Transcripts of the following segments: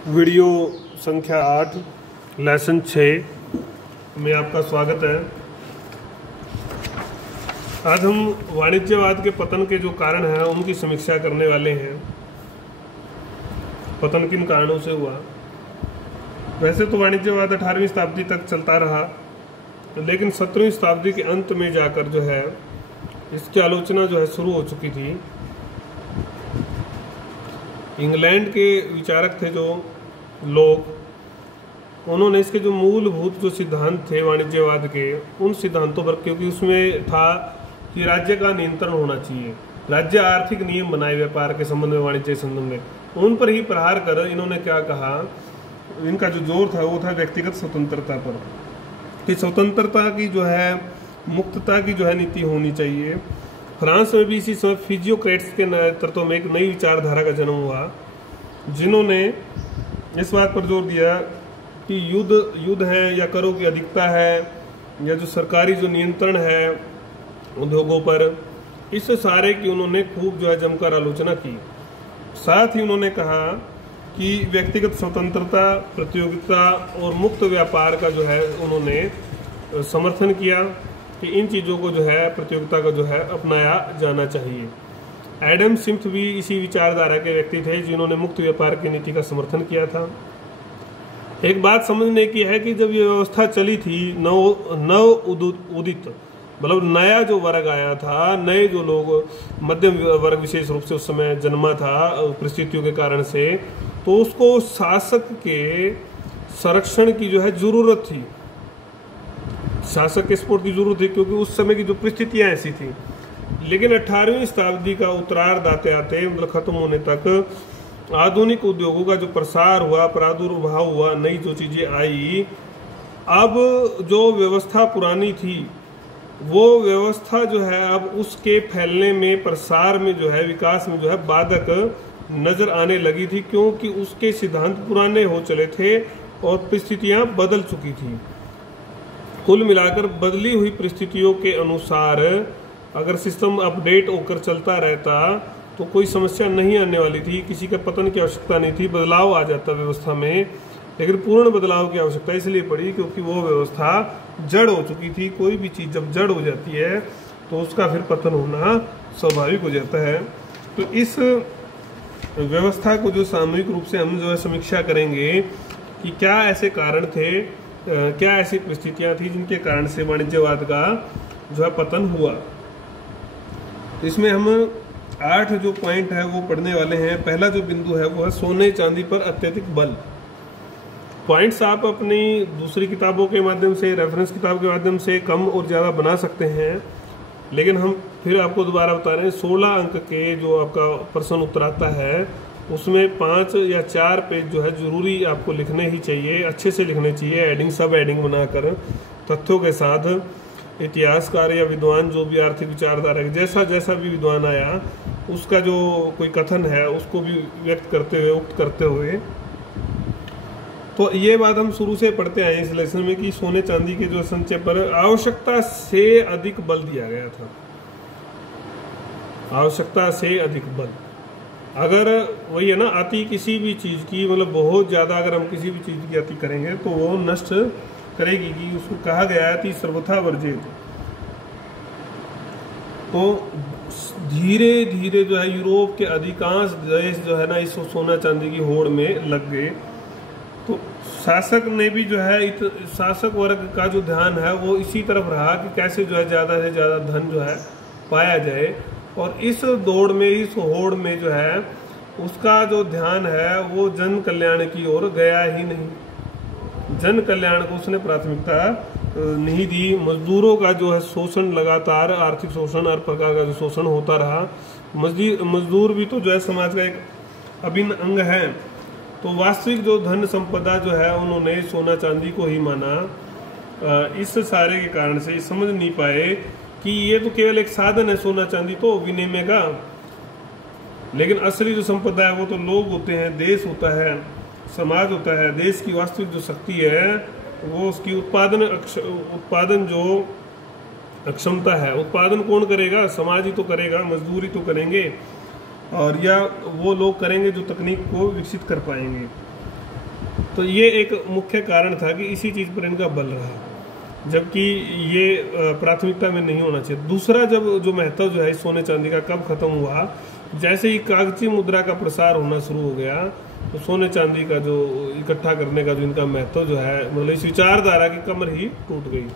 Video संख्या 8 lesson 6 में आपका स्वागत है। आज हम वाणिज्यवाद के पतन के जो कारण हैं उनकी समीक्षा करने वाले हैं। पतन किन कारणों से हुआ। वैसे तो वाणिज्यवाद 18वीं शताब्दी तक चलता रहा, लेकिन 17वीं शताब्दी के अंत में जाकर जो है इसकी आलोचना जो है शुरू हो चुकी थी। इंग्लैंड के विचारक थे जो लोग, उन्होंने इसके जो मूलभूत जो सिद्धांत थे वाणिज्यवाद के, उन सिद्धांतों पर, क्योंकि उसमें था कि राज्य का नियंत्रण होना चाहिए, राज्य आर्थिक नियम बनाए व्यापार के संबंध में, वाणिज्य के संबंध में, उन पर ही प्रहार कर इन्होंने क्या कहा, इनका जो जोर था वो था व्यक्तिगत स्वतंत्रता पर, कि स्वतंत्रता की जो है, मुक्तता की जो है नीति होनी चाहिए। फ्रांस में भी इसी समय फिजियोक्रेट्स के नेतृत्व में एक नई विचारधारा का जन्म हुआ, जिन्होंने इस बात पर जोर दिया कि युद्ध है या करों की अधिकता है या जो सरकारी जो नियंत्रण है उद्योगों पर, इस सारे की उन्होंने खूब जो है जमकर आलोचना की। साथ ही उन्होंने कहा कि व्यक्तिगत स्वतंत्रता, प्रतियोगिता और मुक्त व्यापार का जो है उन्होंने समर्थन किया कि इन चीज़ों को जो है, प्रतियोगिता का जो है अपनाया जाना चाहिए। एडम स्मिथ भी इसी विचारधारा के व्यक्ति थे जिन्होंने मुक्त व्यापार की नीति का समर्थन किया था। एक बात समझने की है कि जब ये व्यवस्था चली थी, नव उदित मतलब नया जो वर्ग आया था, नए जो लोग, मध्यम वर्ग विशेष रूप से उस समय जन्मा था परिस्थितियों के कारण से, तो उसको शासक के संरक्षण की जो है जरूरत थी, शासक के सपोर्ट की जरूरत थी, क्योंकि उस समय की जो परिस्थितियां ऐसी थी। लेकिन 18वीं शताब्दी का उत्तरार्ध आते आते, मतलब खत्म होने तक, आधुनिक उद्योगों का जो प्रसार हुआ, प्रादुर्भाव हुआ, नई जो चीजें आई, अब जो व्यवस्था पुरानी थी वो व्यवस्था जो है अब उसके फैलने में, प्रसार में जो है, विकास में जो है बाधक नजर आने लगी थी, क्योंकि उसके सिद्धांत पुराने हो चले थे और परिस्थितियां बदल चुकी थी। कुल मिलाकर बदली हुई परिस्थितियों के अनुसार अगर सिस्टम अपडेट होकर चलता रहता तो कोई समस्या नहीं आने वाली थी, किसी का पतन की आवश्यकता नहीं थी, बदलाव आ जाता व्यवस्था में। लेकिन पूर्ण बदलाव की आवश्यकता इसलिए पड़ी क्योंकि वो व्यवस्था जड़ हो चुकी थी। कोई भी चीज़ जब जड़ हो जाती है तो उसका फिर पतन होना स्वाभाविक हो जाता है। तो इस व्यवस्था को जो सामूहिक रूप से हम जो है समीक्षा करेंगे कि क्या ऐसे कारण थे, क्या ऐसी परिस्थितियां थी जिनके कारण से वाणिज्यवाद का जो है पतन हुआ। इसमें हम 8 जो पॉइंट है वो पढ़ने वाले हैं। पहला जो बिंदु है वो है सोने चांदी पर अत्यधिक बल। पॉइंट्स आप अपनी दूसरी किताबों के माध्यम से, रेफरेंस किताब के माध्यम से कम और ज़्यादा बना सकते हैं, लेकिन हम फिर आपको दोबारा बता रहे हैं 16 अंक के जो आपका प्रश्न उत्तर आता है उसमें 5 या 4 पेज जो है जरूरी आपको लिखने ही चाहिए, अच्छे से लिखने चाहिए, एडिंग सब एडिंग बनाकर तथ्यों के साथ। इतिहासकार या विद्वान जो भी आर्थिक विचारधारा जैसा जैसा भी विद्वान आया उसका जो कोई कथन है उसको भी व्यक्त करते हुए, उक्त करते हुए। तो ये बात हम शुरू से पढ़ते आए इस लेसन में कि सोने चांदी के जो संचय पर आवश्यकता से अधिक बल दिया गया था। आवश्यकता से अधिक बल, अगर वही है ना, अति किसी भी चीज़ की, मतलब बहुत ज़्यादा अगर हम किसी भी चीज़ की अति करेंगे तो वो नष्ट करेगी, कि उसको कहा गया है कि सर्वथा वर्जित। तो धीरे धीरे जो है यूरोप के अधिकांश देश जो है ना इस सोना चांदी की होड़ में लग गए। तो शासक ने भी जो है, शासक वर्ग का जो ध्यान है वो इसी तरफ रहा कि कैसे जो है ज़्यादा से ज़्यादा धन जो है पाया जाए, और इस दौड़ में, इस होड़ में जो है उसका जो ध्यान है वो जन कल्याण की ओर गया ही नहीं। जन कल्याण को उसने प्राथमिकता नहीं दी। मजदूरों का जो है शोषण, लगातार आर्थिक शोषण, हर प्रकार का जो शोषण होता रहा। मजदूर भी तो जो है समाज का एक अभिन्न अंग है। तो वास्तविक जो धन संपदा जो है उन्होंने सोना चांदी को ही माना। इस सारे के कारण से समझ नहीं पाए कि ये तो केवल एक साधन है सोना चांदी तो विनिमय का, लेकिन असली जो संपदा है वो तो लोग होते हैं, देश होता है, समाज होता है। देश की वास्तविक जो शक्ति है वो उसकी उत्पादन जो अक्षमता है, उत्पादन कौन करेगा? समाज ही तो करेगा, मजदूर ही तो करेंगे, और या वो लोग करेंगे जो तकनीक को विकसित कर पाएंगे। तो ये एक मुख्य कारण था कि इसी चीज़ पर इनका बल रहा, जबकि ये प्राथमिकता में नहीं होना चाहिए। दूसरा, जब जो महत्व जो है सोने चांदी का कब खत्म हुआ, जैसे ही कागजी मुद्रा का प्रसार होना शुरू हो गया, तो सोने चांदी का जो इकट्ठा करने का जो इनका महत्व जो है, मतलब इस विचारधारा की कमर ही टूट गई।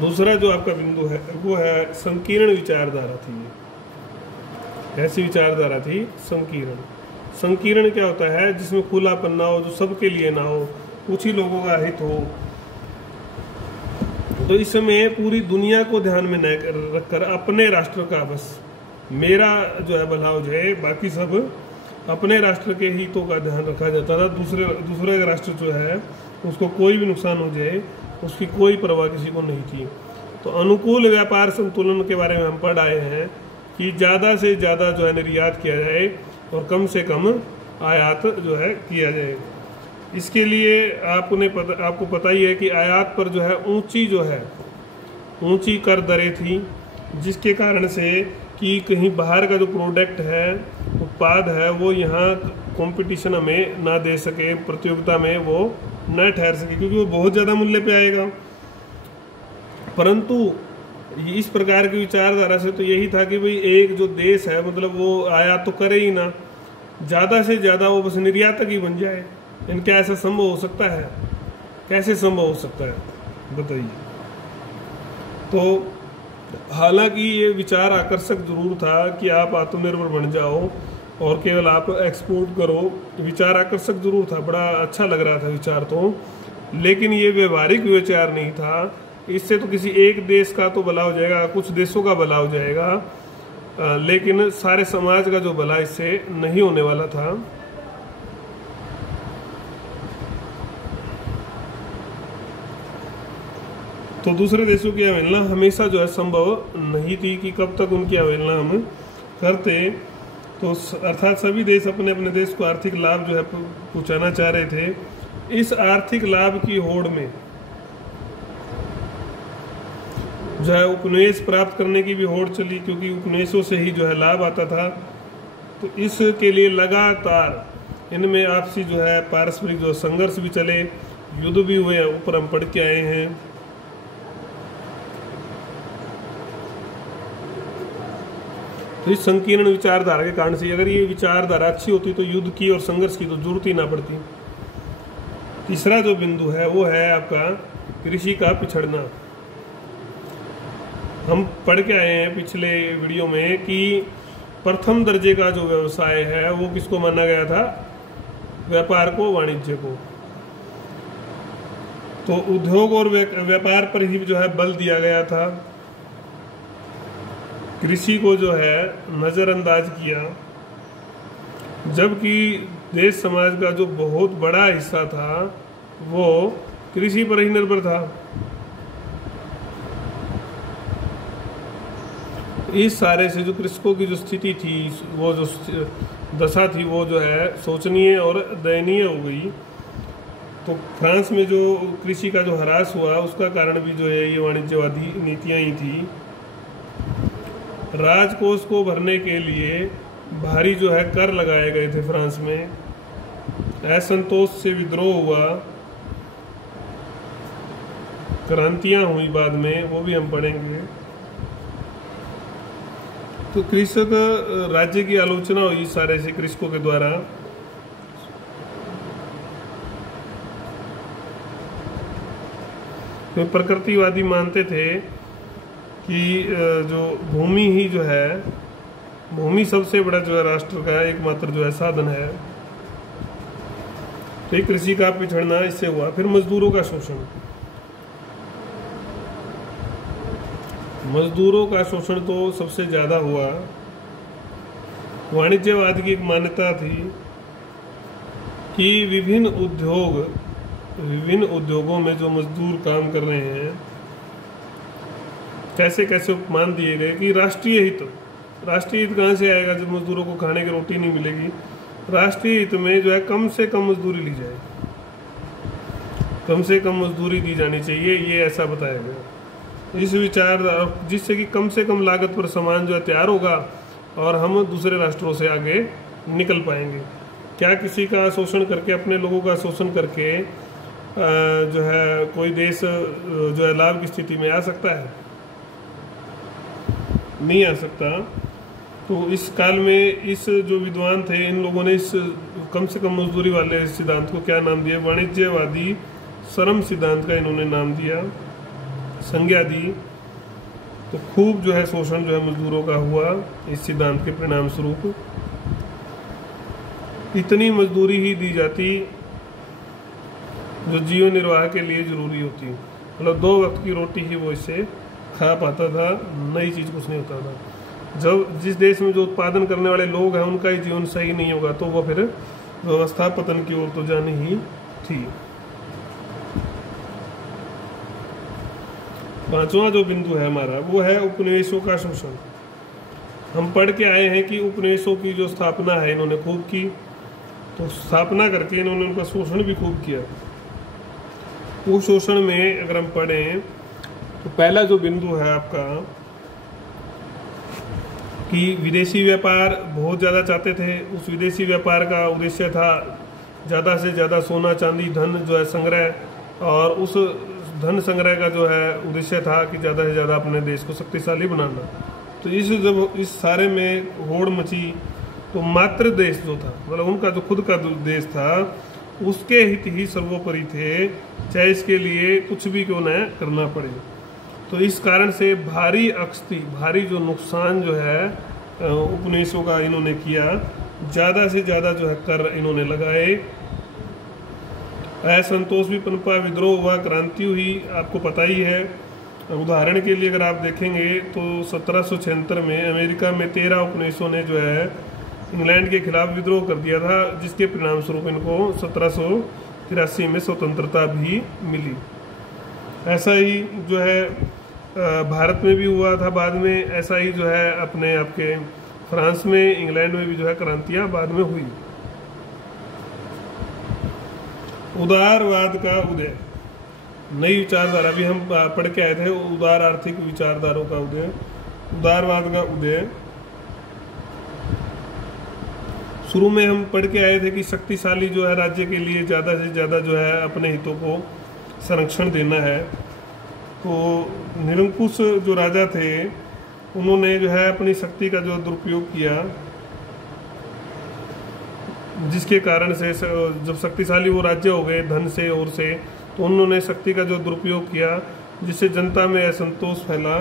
दूसरा जो आपका बिंदु है वो है संकीर्ण विचारधारा थी। ऐसी विचारधारा थी संकीर्ण। संकीर्ण क्या होता है? जिसमें खुलापन ना हो, जो सबके लिए ना हो, कुछ ही लोगों का हित हो। तो इसमें पूरी दुनिया को ध्यान में न रखकर अपने राष्ट्र का बस मेरा जो है भला हो जाए, बाकी सब अपने राष्ट्र के हितों का ध्यान रखा जाता था। दूसरे राष्ट्र जो है उसको कोई भी नुकसान हो जाए उसकी कोई परवाह किसी को नहीं थी। तो अनुकूल व्यापार संतुलन के बारे में हम पढ़ आए हैं कि ज़्यादा से ज़्यादा जो है निर्यात किया जाए और कम से कम आयात जो है किया जाए। इसके लिए आपको पता ही है कि आयात पर जो है ऊंची कर दरें थी, जिसके कारण से कि कहीं बाहर का जो प्रोडक्ट है, उत्पाद है, वो यहाँ कंपटीशन हमें ना दे सके, प्रतियोगिता में वो न ठहर सके, क्योंकि वो बहुत ज़्यादा मूल्य पे आएगा। परंतु इस प्रकार की विचारधारा से तो यही था कि भाई एक जो देश है, मतलब वो आयात तो करे ही ना, ज़्यादा से ज़्यादा वो बस निर्यातक ही बन जाए। इनका ऐसा संभव हो सकता है? कैसे संभव हो सकता है, बताइए। तो हालांकि ये विचार आकर्षक जरूर था कि आप आत्मनिर्भर बन जाओ और केवल आप एक्सपोर्ट करो, विचार आकर्षक जरूर था, बड़ा अच्छा लग रहा था विचार तो, लेकिन ये व्यवहारिक विचार नहीं था। इससे तो किसी एक देश का तो भला हो जाएगा, कुछ देशों का भला हो जाएगा, लेकिन सारे समाज का जो भला इससे नहीं होने वाला था। तो दूसरे देशों की अवहेलना हमेशा जो है संभव नहीं थी कि कब तक उनकी अवहेलना हम करते। तो अर्थात सभी देश अपने अपने देश को आर्थिक लाभ जो है पहुंचाना चाह रहे थे। इस आर्थिक लाभ की होड़ में जो है उपनिवेश प्राप्त करने की भी होड़ चली, क्योंकि उपनिवेशों से ही जो है लाभ आता था। तो इसके लिए लगातार इनमें आपसी जो है पारस्परिक जो संघर्ष भी चले, युद्ध भी हुए, ऊपर हम पढ़ के आए हैं। तो इस संकीर्ण विचारधारा के कारण से, अगर ये विचारधारा अच्छी होती तो युद्ध की और संघर्ष की तो जरूरत ही ना पड़ती। तीसरा जो बिंदु है वो है आपका कृषि का पिछड़ना। हम पढ़ के आए हैं पिछले वीडियो में कि प्रथम दर्जे का जो व्यवसाय है वो किसको माना गया था? व्यापार को, वाणिज्य को। तो उद्योग और व्यापार पर ही जो है बल दिया गया था। कृषि को जो है नज़रअंदाज किया, जबकि देश समाज का जो बहुत बड़ा हिस्सा था वो कृषि पर ही निर्भर था। इस सारे से जो कृषकों की जो स्थिति थी, वो जो दशा थी, वो जो है शोचनीय और दयनीय हो गई। तो फ्रांस में जो कृषि का जो ह्रास हुआ उसका कारण भी जो है ये वाणिज्यवादी नीतियां ही थी। राजकोष को भरने के लिए भारी जो है कर लगाए गए थे फ्रांस में। असंतोष से विद्रोह हुआ, क्रांतियां हुई बाद में, वो भी हम पढ़ेंगे। तो कृषक राज्य की आलोचना हुई सारे से कृषकों के द्वारा। तो प्रकृतिवादी मानते थे कि जो भूमि ही जो है, भूमि सबसे बड़ा जो है राष्ट्र का एकमात्र जो है साधन है। तो एक कृषि का पिछड़ना इससे हुआ। फिर मजदूरों का शोषण। मजदूरों का शोषण तो सबसे ज्यादा हुआ। वाणिज्यवाद की एक मान्यता थी कि विभिन्न उद्योगों में जो मजदूर काम कर रहे हैं, कैसे कैसे उपमान दिए गए कि राष्ट्रीय हित कहाँ से आएगा जब मजदूरों को खाने की रोटी नहीं मिलेगी। राष्ट्रीय हित में जो है कम से कम मजदूरी ली जाए, कम से कम मजदूरी दी जानी चाहिए, ये ऐसा बताया गया। इस विचार जिससे कि कम से कम लागत पर सामान जो है तैयार होगा और हम दूसरे राष्ट्रों से आगे निकल पाएंगे। क्या किसी का शोषण करके, अपने लोगों का शोषण करके जो है कोई देश जो है लाभ की स्थिति में आ सकता है? नहीं आ सकता। तो इस काल में इस जो विद्वान थे, इन लोगों ने इस कम से कम मजदूरी वाले सिद्धांत को क्या नाम दिया? वाणिज्यवादी श्रम सिद्धांत का इन्होंने नाम दिया, संज्ञा दी। तो खूब जो है शोषण जो है मजदूरों का हुआ इस सिद्धांत के परिणाम स्वरूप। इतनी मजदूरी ही दी जाती जो जीवन निर्वाह के लिए जरूरी होती, मतलब 2 वक्त की रोटी ही वो इससे खा पाता था, नई चीज कुछ नहीं होता था। जब जिस देश में जो उत्पादन करने वाले लोग हैं उनका ही जीवन सही नहीं होगा तो वो फिर व्यवस्था पतन की ओर तो जानी ही थी। 5वां जो बिंदु है हमारा वो है उपनिवेशों का शोषण। हम पढ़ के आए हैं कि उपनिवेशों की जो स्थापना है इन्होंने खूब की, तो स्थापना करके इन्होंने उनका शोषण भी खूब किया। उस शोषण में अगर हम पढ़ें तो पहला जो बिंदु है आपका कि विदेशी व्यापार बहुत ज़्यादा चाहते थे। उस विदेशी व्यापार का उद्देश्य था ज़्यादा से ज़्यादा सोना चांदी धन जो है संग्रह, और उस धन संग्रह का जो है उद्देश्य था कि ज़्यादा से ज़्यादा अपने देश को शक्तिशाली बनाना। तो जब इस सारे में होड़ मची तो मातृ देश जो था, मतलब उनका जो खुद का देश था, उसके हित ही सर्वोपरि थे, चाहे इसके लिए कुछ भी क्यों न करना पड़े। तो इस कारण से भारी अक्षति, भारी जो नुकसान जो है उपनिवेशों का इन्होंने किया, ज़्यादा से ज़्यादा जो है कर इन्होंने लगाए। असंतोष भी पनपा, विद्रोह हुआ, क्रांति हुई, आपको पता ही है। उदाहरण के लिए अगर आप देखेंगे तो 1776 में अमेरिका में 13 उपनिवेशों ने जो है इंग्लैंड के खिलाफ विद्रोह कर दिया था, जिसके परिणाम स्वरूप इनको 1783 में स्वतंत्रता भी मिली। ऐसा ही जो है भारत में भी हुआ था बाद में, ऐसा ही जो है अपने आपके फ्रांस में, इंग्लैंड में भी जो है क्रांतियां बाद में हुई। उदारवाद का उदय, नई विचारधारा भी हम पढ़ के आए थे, उदार आर्थिक विचारधारों का उदय, उदारवाद का उदय। शुरू में हम पढ़ के आए थे कि शक्तिशाली जो है राज्य के लिए ज़्यादा से ज़्यादा जो है अपने हितों को संरक्षण देना है। तो निरंकुश जो राजा थे उन्होंने जो है अपनी शक्ति का जो दुरुपयोग किया, जिसके कारण से जब शक्तिशाली वो राज्य हो गए धन से और से, तो उन्होंने शक्ति का जो दुरुपयोग किया, जिससे जनता में असंतोष फैला,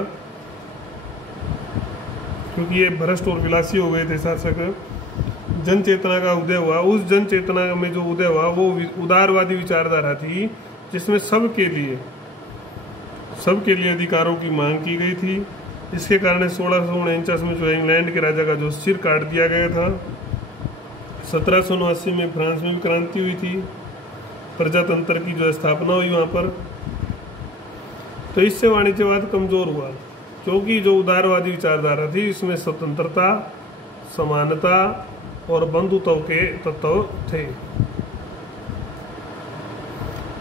क्योंकि ये भ्रष्ट और विलासी हो गए थे शासक। जन चेतना का उदय हुआ। उस जन चेतना में जो उदय हुआ वो उदारवादी विचारधारा थी, जिसमें सबके लिए अधिकारों की मांग की गई थी। इसके कारण 1649 में जो है इंग्लैंड के राजा का जो सिर काट दिया गया था। 1789 में फ्रांस में भी क्रांति हुई थी, प्रजातंत्र की जो स्थापना हुई वहाँ पर। तो इससे वाणिज्यवाद कमजोर हुआ, क्योंकि जो उदारवादी विचारधारा थी इसमें स्वतंत्रता, समानता और बंधुत्व के तत्व थे,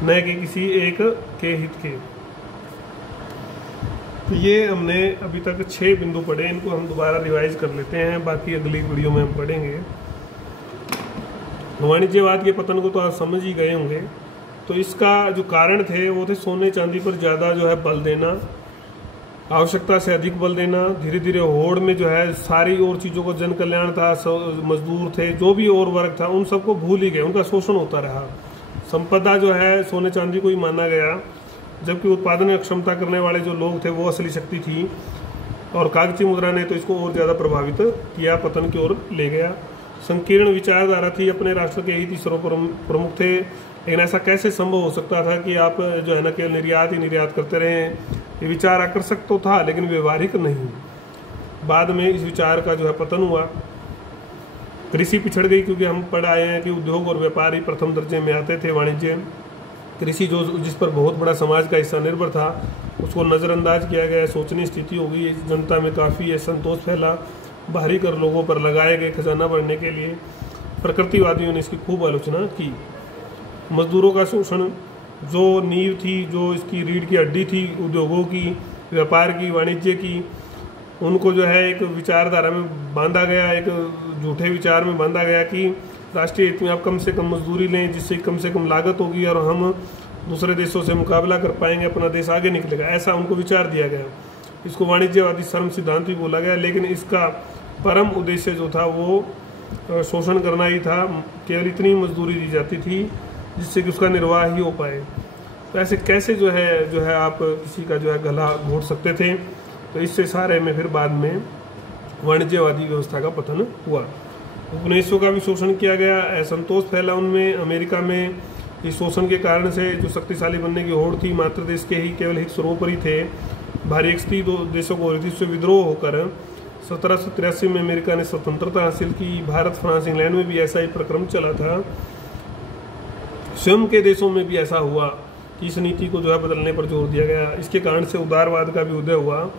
न कि किसी एक के हित के। तो ये हमने अभी तक 6 बिंदु पढ़े, इनको हम दोबारा रिवाइज कर लेते हैं, बाकी अगली वीडियो में हम पढ़ेंगे। वाणिज्यवाद के पतन को तो आप समझ ही गए होंगे। तो इसका जो कारण थे वो थे सोने चांदी पर ज़्यादा जो है बल देना, आवश्यकता से अधिक बल देना, धीरे धीरे होड़ में जो है सारी और चीज़ों को, जन कल्याण था, मजदूर थे, जो भी और वर्ग था, उन सबको भूल ही गए, उनका शोषण होता रहा। संपदा जो है सोने चांदी को ही माना गया, जबकि उत्पादन में क्षमता करने वाले जो लोग थे वो असली शक्ति थी। और कागजी मुद्रा ने तो इसको और ज़्यादा प्रभावित किया, पतन की ओर ले गया। संकीर्ण विचारधारा थी, अपने राष्ट्र के हित सर्वप्रमुख थे, लेकिन ऐसा कैसे संभव हो सकता था कि आप जो है ना केवल निर्यात ही निर्यात करते रहें। ये विचार आकर्षक तो था लेकिन व्यवहारिक नहीं। बाद में इस विचार का जो है पतन हुआ। कृषि पिछड़ गई, क्योंकि हम पढ़ आए हैं कि उद्योग और व्यापार ही प्रथम दर्जे में आते थे। वाणिज्य, कृषि जो जिस पर बहुत बड़ा समाज का हिस्सा निर्भर था, उसको नज़रअंदाज किया गया, सोचने स्थिति हो गई। जनता में काफ़ी असंतोष फैला, बाहरी कर लोगों पर लगाए गए खजाना बढ़ने के लिए। प्रकृतिवादियों ने इसकी खूब आलोचना की। मजदूरों का शोषण, जो नींव थी, जो इसकी रीढ़ की हड्डी थी उद्योगों की, व्यापार की, वाणिज्य की, उनको जो है एक विचारधारा में बांधा गया, एक झूठे विचार में बांधा गया कि राष्ट्रीय हित में आप कम से कम मजदूरी लें, जिससे कम से कम लागत होगी और हम दूसरे देशों से मुकाबला कर पाएंगे, अपना देश आगे निकलेगा, ऐसा उनको विचार दिया गया। इसको वाणिज्यवादी श्रम सिद्धांत भी बोला गया, लेकिन इसका परम उद्देश्य जो था वो शोषण करना ही था। केवल इतनी मजदूरी दी जाती थी जिससे कि उसका निर्वाह ही हो पाए। तो ऐसे कैसे जो है आप किसी का जो है गला घोट सकते थे। तो इससे सारे में फिर बाद में वाणिज्यवादी व्यवस्था का पतन हुआ। उपनिवेशों का भी शोषण किया गया, असंतोष फैला उनमें। अमेरिका में इस शोषण के कारण से जो शक्तिशाली बनने की होड़ थी, मात्र देश के ही केवल हित सर्वोपरि थे, भारी एकस्ती दो देशों को हो रही थी, उससे विद्रोह होकर 1783 में अमेरिका ने स्वतंत्रता हासिल की। भारत, फ्रांस, इंग्लैंड में भी ऐसा ही प्रक्रम चला था। स्वयं के देशों में भी ऐसा हुआ कि इस नीति को जो है बदलने पर जोर दिया गया। इसके कारण से उदारवाद का भी उदय हुआ।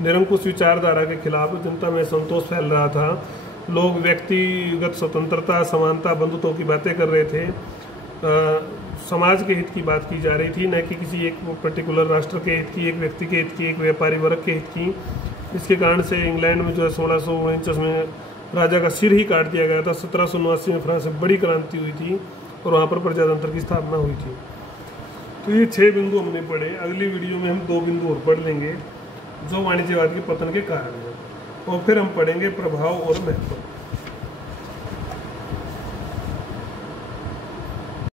निरंकुश विचारधारा के खिलाफ जनता में संतोष फैल रहा था। लोग व्यक्तिगत स्वतंत्रता, समानता, बंधुत्व की बातें कर रहे थे। समाज के हित की बात की जा रही थी, न कि किसी एक पर्टिकुलर राष्ट्र के हित की, एक व्यक्ति के हित की, एक व्यापारी वर्ग के हित की। इसके कारण से इंग्लैंड में जो है 1649 में राजा का सिर ही काट दिया गया था। 1789 में फ्रांस में बड़ी क्रांति हुई थी और वहाँ पर प्रजातंत्र की स्थापना हुई थी। तो ये 6 बिंदु हमने पढ़े। अगली वीडियो में हम 2 बिंदु और पढ़ लेंगे जो वाणिज्यवाद के पतन के कारण है, और फिर हम पढ़ेंगे प्रभाव और महत्व।